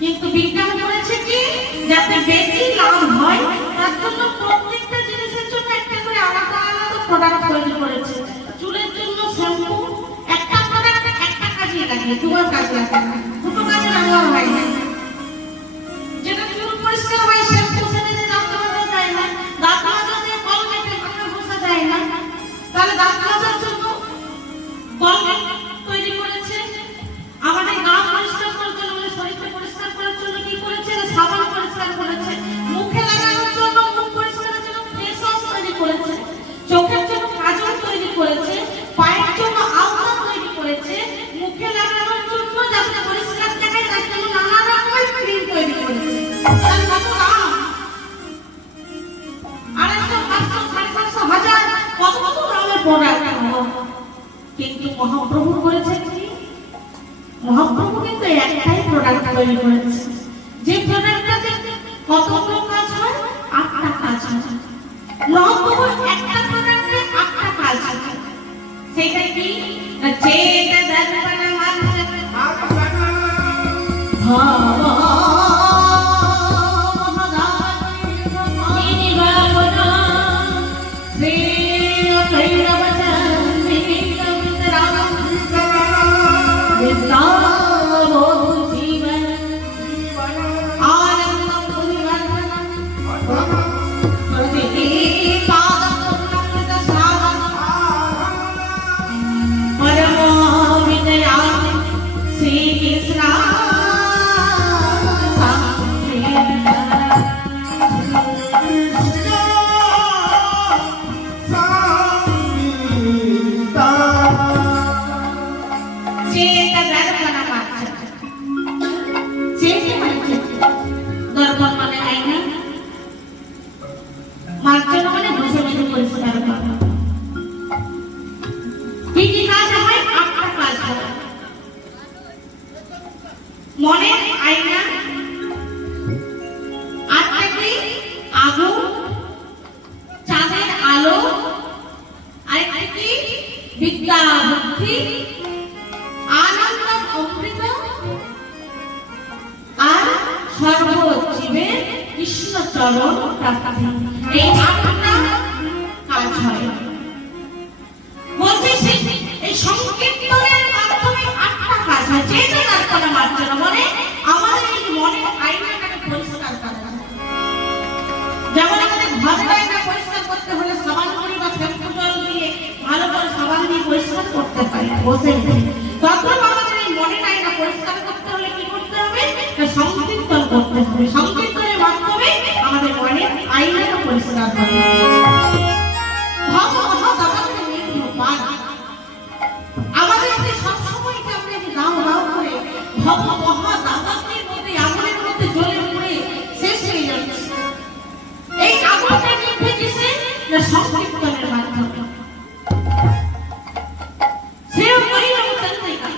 কিন্তু বিজ্ঞান করেছে কি যাতে বেশি লাভ হয় তার জন্য প্রত্যেকটা জিনিসের জন্য একটা করে আলাদা আলাদা প্রোডাক্ট তৈরি করেছে। চুলের জন্য শ্যাম্পু একটা প্রোডাক্ট একটা কাজে লাগে, দুটো কাজে লাগে না, দুটো কাজে ব্যবহার হয় না। যেটা চুল পরিষ্কার হয় শ্যাম্পু সেটা দিয়ে দাঁত মাজা যায় না, দাঁত মাজাতে কলগেটে ভাঙা ঘষা যায় না, তাহলে দাঁত মাজার জন্য কলগেট তৈরি করেছে। আমাদের গা পরিষ্কার করার জন্য, আমাদের শরীরকে পরিষ্কার করার জন্য কি করেছে, সাবান পরিষ্কার করেছে। মুখে লাগানোর জন্য, মুখ পরিষ্কারের জন্য ফেস ওয়াশ তৈরি করেছে। চোখের জন্য কাজল তৈরি করেছে, পায়ের জন্য আলতা তৈরি করেছে, মুখে লাগানোর জন্য যাতে পরিষ্কার দেখায় তার জন্য নানা রকমের ক্রিম তৈরি করেছে। তার কত দাম, 250, 500, 750, 1000 কত কত দামের প্রোডাক্ট। কিন্তু মহাপ্রভু করেছে কি, মহাপ্রভু কিন্তু একটাই প্রোডাক্ট তৈরি করেছে, যে প্রোডাক্টটাতে কতগুলো কাজ হয়, 8টা কাজ হয়। মহাপ্রভু একটা প্রোডাক্টে 8টা কাজ হয়। সেটা কি, না চেত দর্পণ মাত্র মনের আয়না, আত্মাকে আগুন, চাঁদের আলো, আরেকটা কি বিদ্যা বুদ্ধি, আনন্দ অমৃত, আর সর্বজীবের কৃষ্ণ চরণ প্রাপ্তি। এই 8টা কাজ হয়। বলছে এই সংকীর্তনের মাধ্যমে 8টা কাজ হয়। যেটা দর্পণ মাত্র মানে আমাদের এই মনের আয়নাটাকে পরিষ্কার করা যায়। যেমন আমাদের ঘরের আয়না পরিষ্কার করতে হলে সাবান করি বা শ্যাম্পু জল দিয়ে ভালো করে সাবান দিয়ে পরিষ্কার করতে পারি বসে। তখন আমাদের এই মনের আয়না পরিষ্কার করতে হলে কি করতে হবে, সংকীর্তন করতে হবে। সংকীর্তনের মাধ্যমে আমাদের মনের আয়নাটা পরিষ্কার হবে। আমাদের যে সবসময় আমরা যে গাও গাও করে ভব মহাদাতাদের মধ্যে আগুনের মধ্যে জ্বলে পুড়ে শেষ হয়ে যাচ্ছে, এই আগুনটা নিভে গেছে না সংকীর্তনের মাধ্যমে। সেও করিলাম চন্দ্রিকা,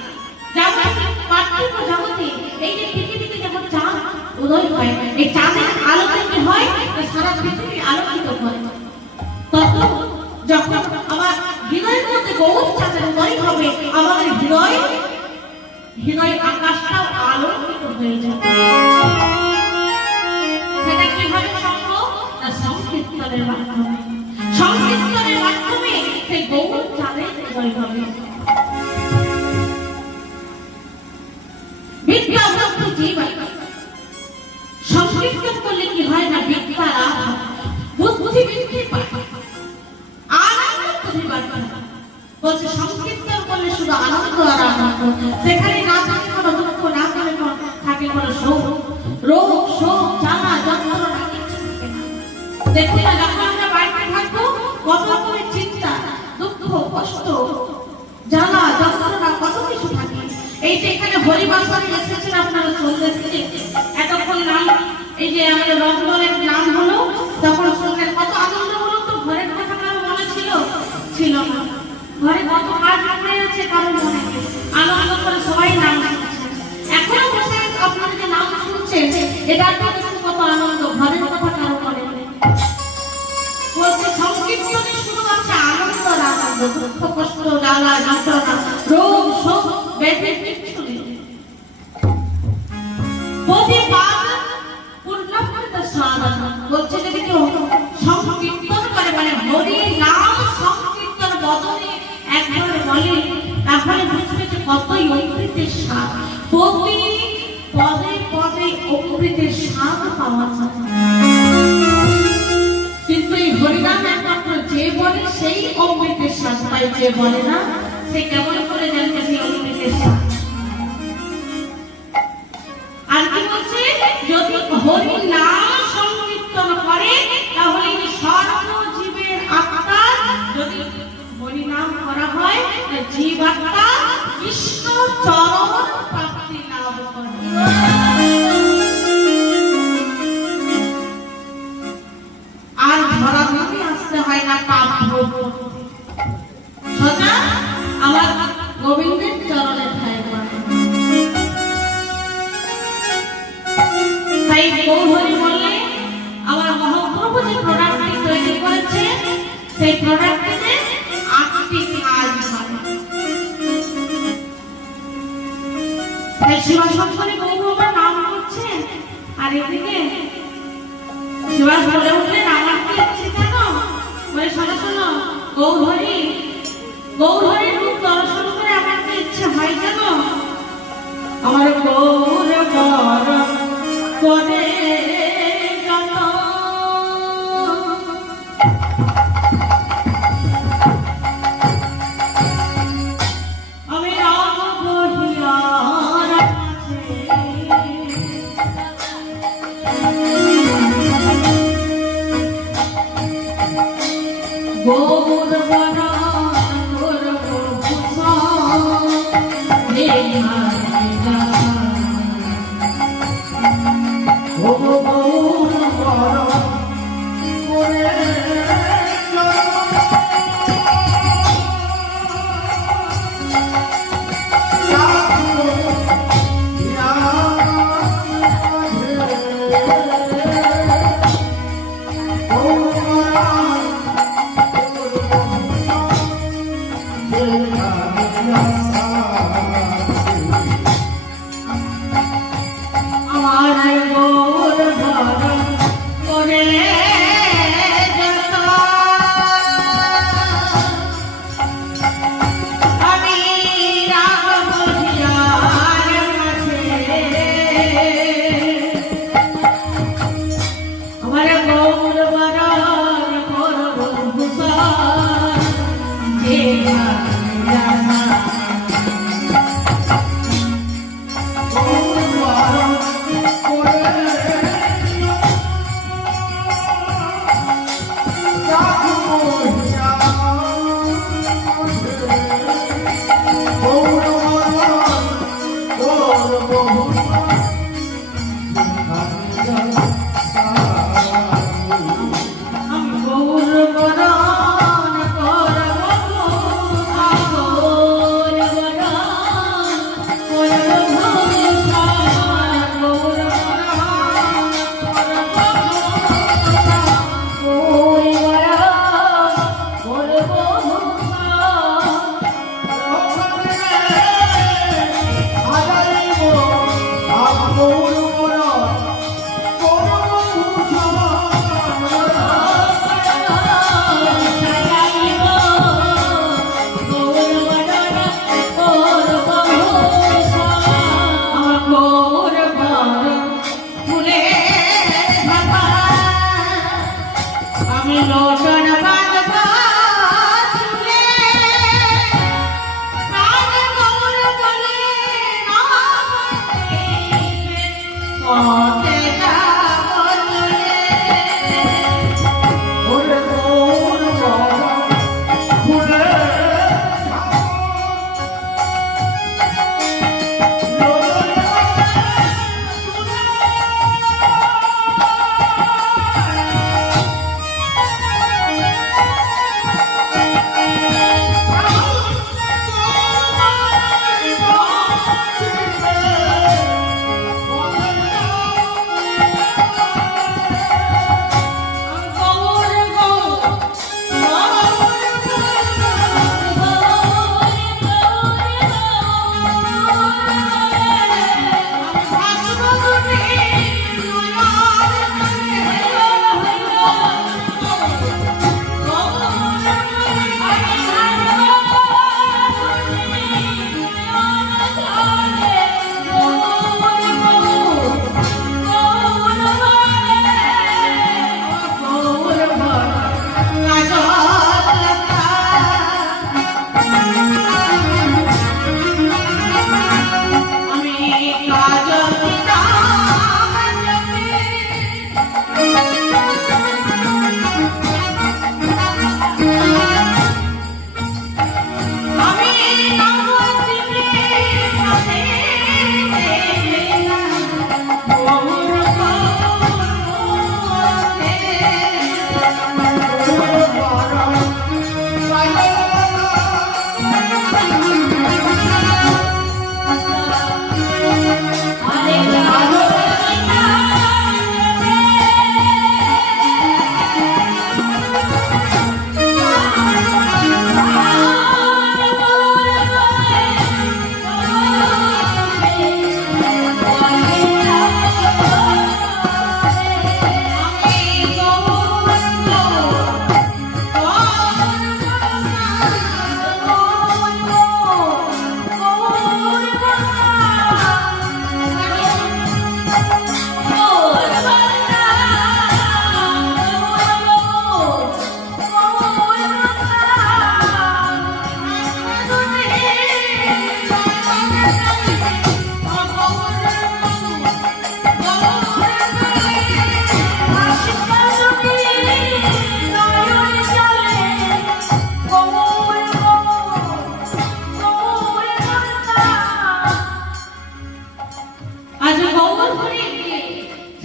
যেমন পার্থিব জগতে এই যে পৃথিবীতে যখন চাঁদ উদয় হয়, এই চাঁদের আলোতে কি হয়, সারা পৃথিবী আলোকিত হয়। তখন যখন আমার হৃদয়ের মধ্যে গৌর চাঁদের উদয় হবে, আমাদের হৃদয় আকাশটাও আলোকিত হয়ে যাবে। সেটা কিভাবে সম্ভব, না সংকীর্তনের মাধ্যমে। সংকীর্তনের মাধ্যমে সেই গৌর চাঁদের উদয় হবে। বিদ্যা বুদ্ধি জীবন সংকীর্তন করলে কি হয়, না বিদ্যা লাভ হয়, বুদ্ধি বৃদ্ধি পায়, বলছে সংকীর্তন করলে শুধু আনন্দ আর আনন্দ। সেখানে না থাকে কোনো দুঃখ, না থাকে কোনো শোক, রোগ শোক জ্বালা যন্ত্রণা কিছু থাকে না। দেখুন না, যখন আমরা বাড়িতে থাকবো কত রকমের চিন্তা, দুঃখ, কষ্ট, জ্বালা যন্ত্রণা কত কিছু থাকে। এই যে এখানে হরিবাসরে এসেছেন আপনারা সন্ধ্যে থেকে এতক্ষণ নাম, এই যে আমাদের রংদলের নাম হলো, তখন শুনলেন কত আনন্দ হলো। তো ঘরের কথা কারো মনে ছিল না, ঘরে কত কাজ পড়ে আছে কারো মনে, আনন্দ করে সবাই নাম শুনছে। এখনো বসে আপনারা যে নাম শুনছেন, এটা আপনাদের কত আনন্দ, ঘরের কথা কারো মনে নেই। বলছে সংকীর্তনে শুরু আছে আনন্দ আর আনন্দ, দুঃখ কষ্ট জ্বালা যন্ত্রণা রোগ শোক ব্যাধি কিচ্ছু নেই। বলে তাহলে বুঝবে যে কতই অমৃতের স্বাদ। প্রতি পদে পদে অমৃতের স্বাদ পাওয়া যায়। কিন্তু এই হরিনাম একমাত্র যে বলে সেই অমৃতের স্বাদ পায়, যে বলে না সে কেমন করে জানবে সেই অমৃতের স্বাদ। আর কি বলছে, যদি হরি নাম সংকীর্তন করে তাহলে সর্বজীবের আত্মা, যদি হরি নাম করা হয় জীব আত্মা কৃষ্ণ চরণ প্রাপ্তি লাভ করে। আর ধরাধামে আসতে হয় না পাপ ভোগ করতে, সোজা আমার গোবিন্দের চরণে ঠাঁই পায়। তাই গৌহরি বললে আমার মহাপ্রভু যে প্রোডাক্টটি তৈরি করেছে সেই প্রোডাক্টটিতে 8টি কাজ হয়। তাই শিবশঙ্করী গৌরবার নাম করছে, আর এদিকে শিবাস বলে উঠলেন আমার কি ইচ্ছে জানো, বলে শোনো শোনো গৌরহরির রূপ দর্শন করে আমার কি ইচ্ছে হয় জানো, আমার গৌর করে যত আমি রাম বহিয়ার গৌর বরা গৌর ভূষা হে মাতা ও গৌর বরা করে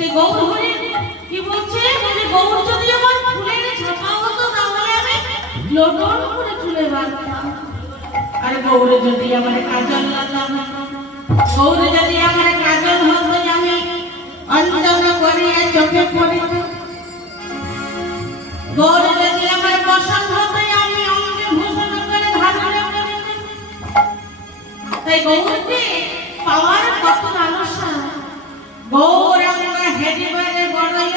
সেই গৌর হরি কি বলছে, বলে গৌর যদি আমার ফুলের ছাপা হতো তাহলে আমি লোটন করে চুলে বাঁধতাম। আর গৌর যদি আমার কাজল লাগাম, গৌর যদি আমার কাজল হতো আমি অঞ্জন করিয়া চোখে পড়িত, গৌর যদি আমার বসন্ত হতো আমি অঙ্গে ভূষণ করে ধারণা করিত। তাই গৌরকে পাওয়ার কত লালসা, গৌরাঙ্গ হেরিবারে বড়ই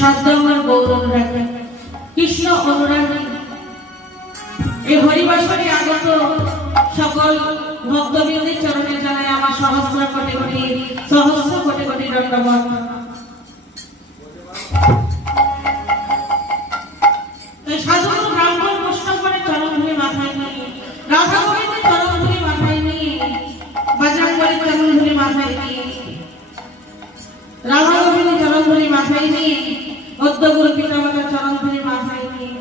শব্দ আমার গৌর অনুরাগী, কৃষ্ণ অনুরাগী। এই হরিবাসরে আগত সকল ভক্তবৃন্দের চরণে জানাই আমার সহস্র কোটি কোটি দণ্ডবত। সাধু ব্রাহ্মণ বৈষ্ণব করে চরণধুলি মাথায় নিয়ে, রাধা গোবিন্দের চরণধুলি মাথায় নিয়ে, বজরঙ্গবলীর চরণধুলি মাথায় নিয়ে, রাধা গোবিন্দের চরণধুলি মাথায় নিয়ে, বদ্ধ গুরু পিতামাতার চরণধুলি মাথায় নিয়ে,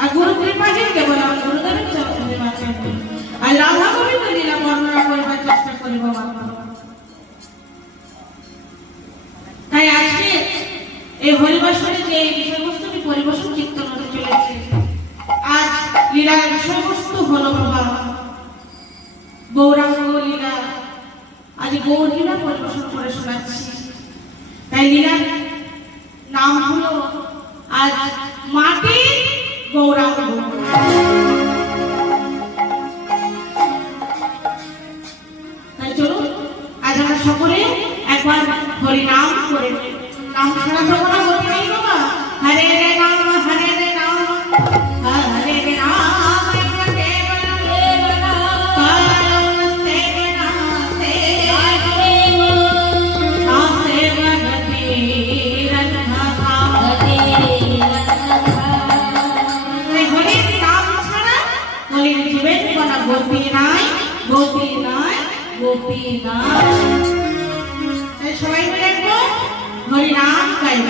আর গুরু কৃপাহীন কেবল আমার গুরুদেবের চরণধুলি মাথায় নিয়ে, আর রাধা গোবিন্দ লীলা বর্ণনা করবার চেষ্টা করিব। তাই আজকে এই হরিবাসরে যে বিষয়বস্তুটি পরিবেশন কীর্তন হতে চলেছে, আজ লীলার বিষয়বস্তু হলো বাবা গৌরাঙ্গ লীলা। আজ গৌর লীলা পরিবেশন করে শোনাচ্ছি। তাই লীলার নাম হলো আজ মাটির গৌরাঙ্গ। তাই চলুন আজ আমরা সকলে একবার হরিনাম করে, নাম ছাড়া তো কোনো গতি নেই বাবা। হরে রে নাম, হরে রে নাম, হরে রে নাম, গোপী নাই। সবাই মিলে একবার হরিনাম গাইব।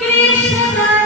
Krishna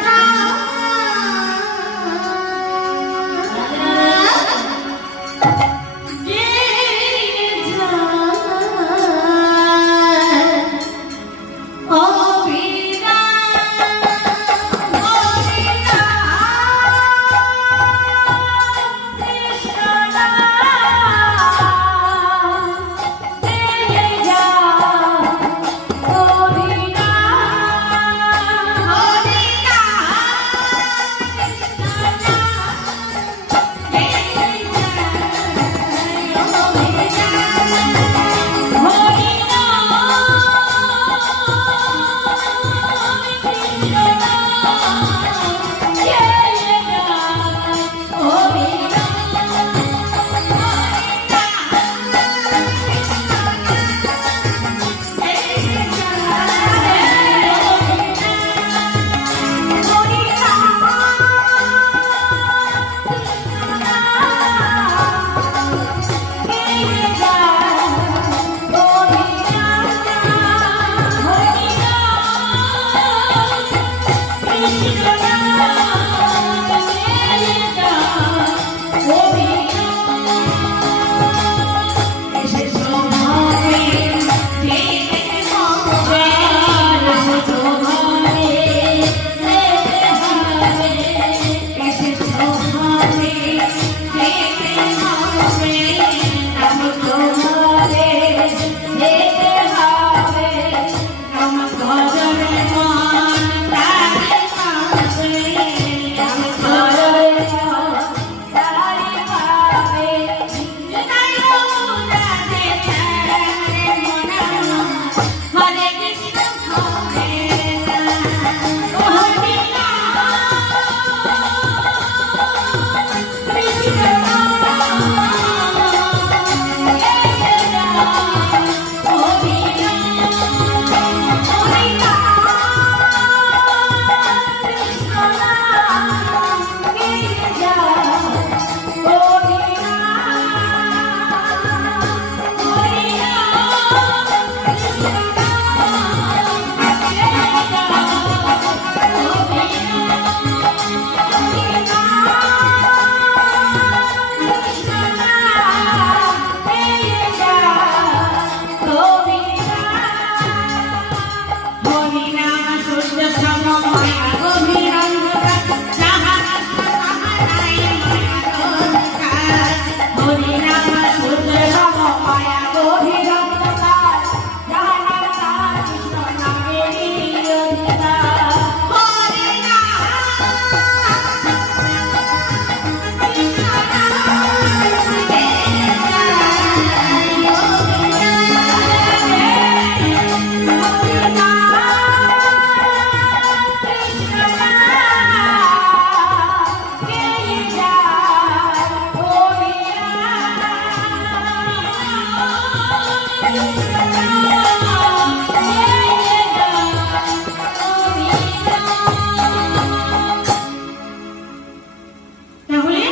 তাহলে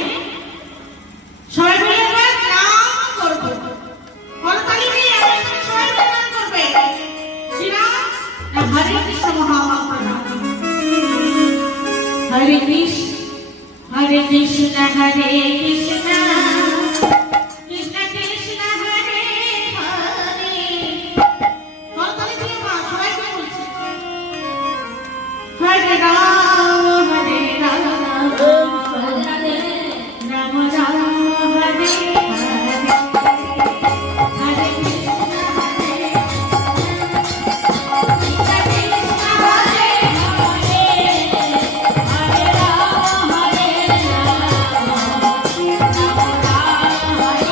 সবাই মিলে এবার নাম করবো। করতালি দিয়ে একসাথে সবাই মিলে নাম করবে। কি নাম? না, হরে কৃষ্ণ মহামন্ত্র নাম। হরে কৃষ্ণ হরে কৃষ্ণ হরে কৃষ্ণ কৃষ্ণ কৃষ্ণ হরে হরে। করতালি দিয়ে মা সবাইকে বলছি। হরে রাম হরে রাম রাম রাম হরে হরে হরে কৃষ্ণ হরে কৃষ্ণ হরে হরে হরে রাম হরে রাম রাম রাম হরে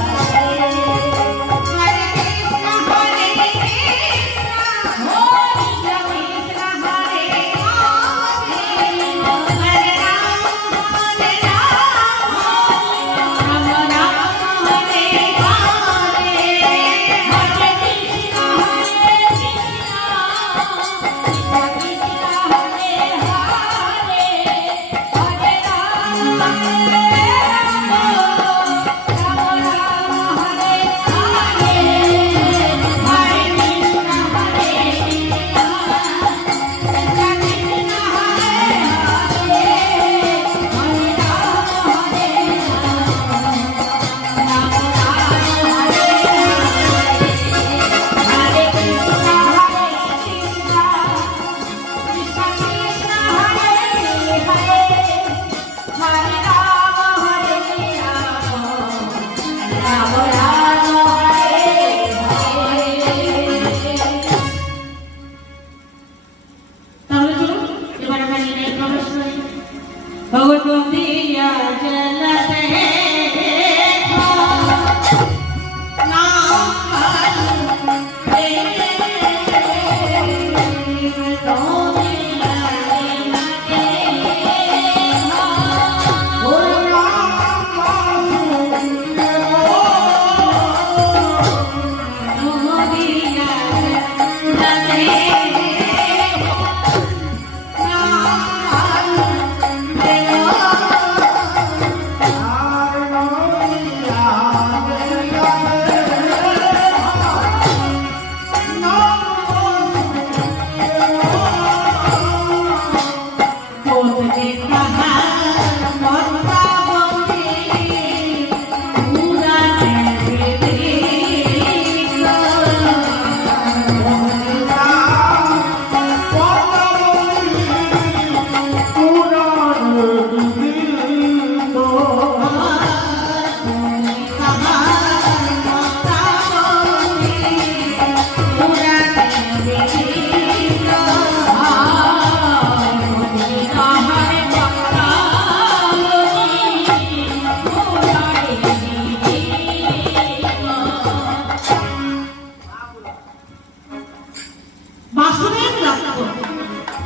হরে কৃষ্ণ হরে भगवतिया जलत देखो नाम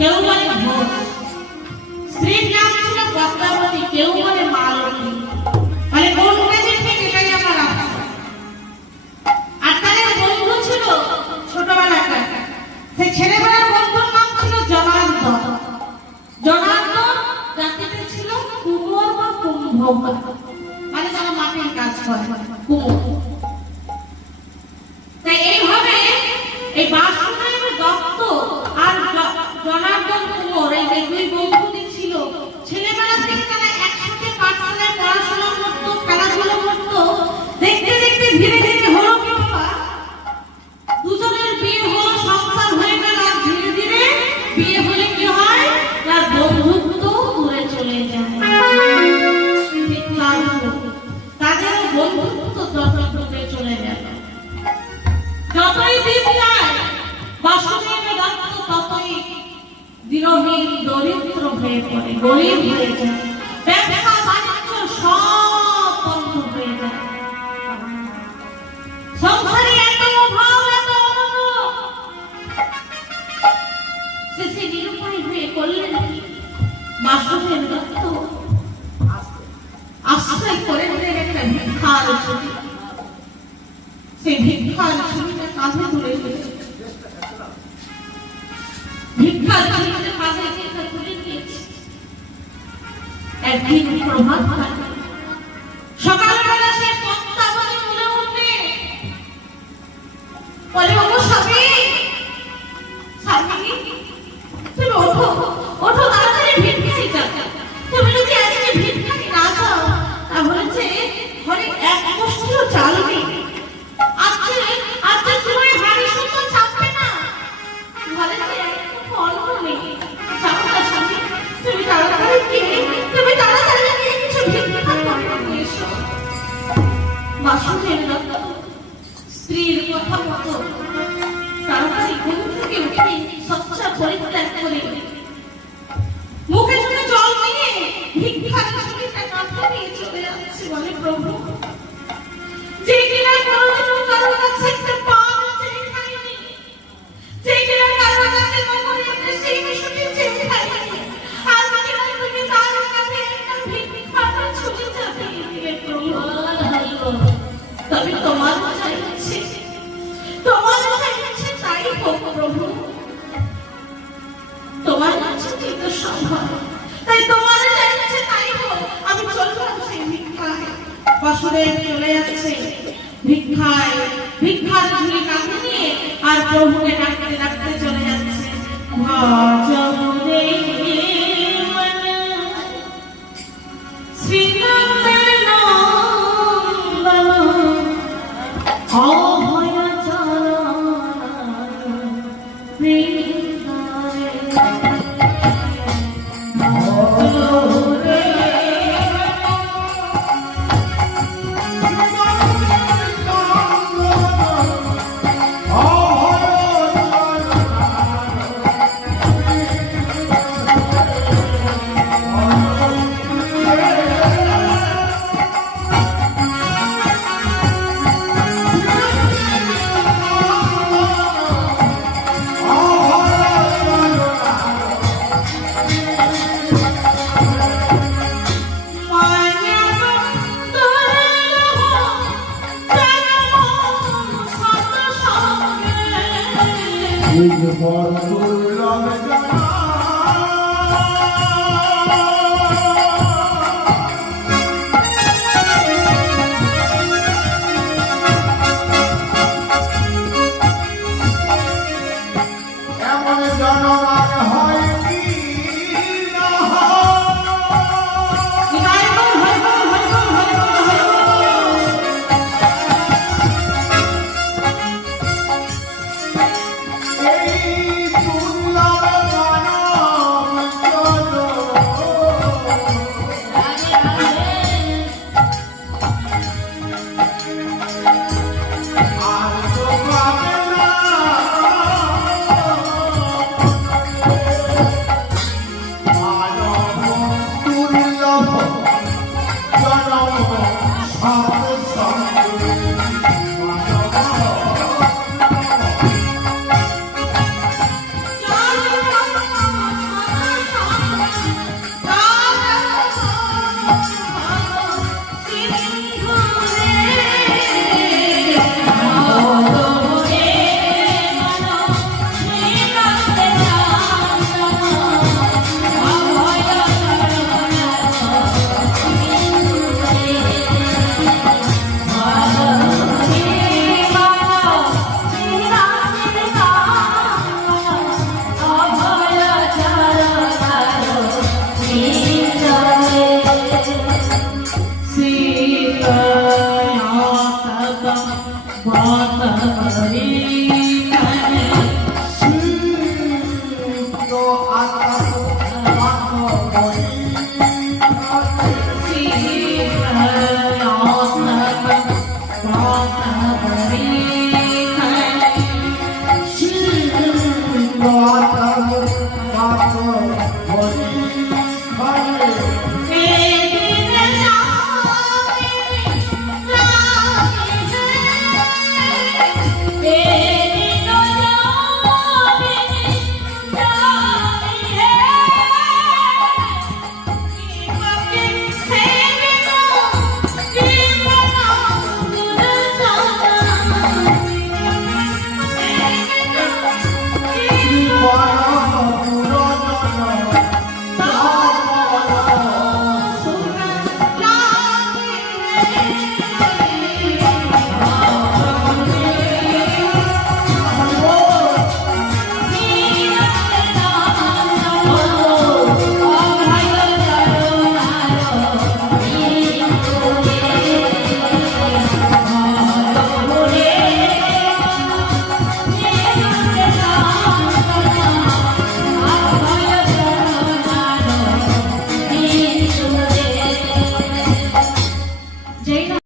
কেউ বলে ঘোষ, স্ত্রীর নাম ছিল পদ্মাবতী, কেউ বলে মালতী। মানে কোন কাজে ঠিক এটাই আমার আশা। আর তাদের বন্ধু ছিল ছোটবেলাকার, সেই ছেলেবেলার বন্ধুর নাম ছিল জনার্দন। জনার্দন জাতিতে ছিল কুমোর বা কুম্ভক, মানে যারা মাটির কাজ করে কুমোর। তাই এইভাবে এই বাসুদেব দত্ত আর জনার্দন কুমোর এই দুই বন্ধু ছিল। ছেলেবেলা থেকে তারা একসাথে পাঠশালায় পড়াশোনা করতো, খেলাধুলো করতো। দেখতে দেখতে ধীরে ধীরে হলো কি বাবা, দুজনের বিয়ে হলো, সংসার হয়ে গেল। আর ধীরে ধীরে বিয়ে হলে কি হয়, তার বন্ধুত্ব দূরে চলে যায়। তাদের বন্ধুত্ব দূরে চলে গেল। দিন দরিদ্র হয়ে পড়ে, গরিব হয়ে যায়, ব্যবসা বাণিজ্য সব বন্ধ হয়ে যায়, সংসারে এত অভাব, এত অনটন, শেষে নিরুপায় হয়ে করলেন কি? বাসুদেব দত্ত আশ্রয় করে দিলেন একটা ভিক্ষার ছবি। সেই ভিক্ষার ছবিটা কাঁধে তুলে দিলেন, ভিক্ষার ছবিটা কাঁধে তুলে দিয়েছে। একদিন প্রভাত সকালবেলা সে পদ্মা বলে বলে উঠলে, বলে ওগো স্বামী, স্বামী তুমি ওঠো, ওঠো তাড়াতাড়ি ভিক্ষাই চাও। তুমি যদি আজকে ভিক্ষাই না চাও তাহলে যে ঘরে এক মুষ্টিও চাল নেই, আজকে তোমার হাড়ি সুতো চাপবে না, ঘরে যে একটু অন্ন নেই। চাও না স্বামী, তুমি তাড়াতাড়ি গিয়ে কিছু ভিক্ষা করে নিয়ে এসো। বাসুদেব দত্ত স্ত্রীর কথা মতো তাড়াতাড়ি ঘুম থেকে উঠে শয্যা পরিত্যাগ করে মুখে চুলে জল নিয়ে ভিক্ষার ছবিটা কাঁধে নিয়ে চলে যাচ্ছে। বলে প্রভু, যে কিনা কোনোদিনও কারো কাছে একটা পান চেয়ে খায়নি, যে কিনা কারো কাছে কখনো একটা সেই মিশুটি চেয়ে খায়নি, আজ কিনা তুমি তার কাছে একটা ভিক্ষার ছবি চাপিয়ে দিলে প্রভু। তবে তোমার চাইছে, তোমার চাইছে তাই হোক প্রভু, তোমার কাছে তো সম্ভব, তাই তোমার চাইছে তাই হোক, আমি চললাম সেই ভিক্ষায়। বাসুদেব চলে যাচ্ছে ভিক্ষায়, ভিক্ষার ঝুলি কাঁধে নিয়ে, আর প্রভুকে ডাকতে ডাকতে চলে যাচ্ছে। ভজরে মন শ্রীনন্দন নন্দন অভয় চরণ বৃন্দারে। বড় দুর্লভ জানা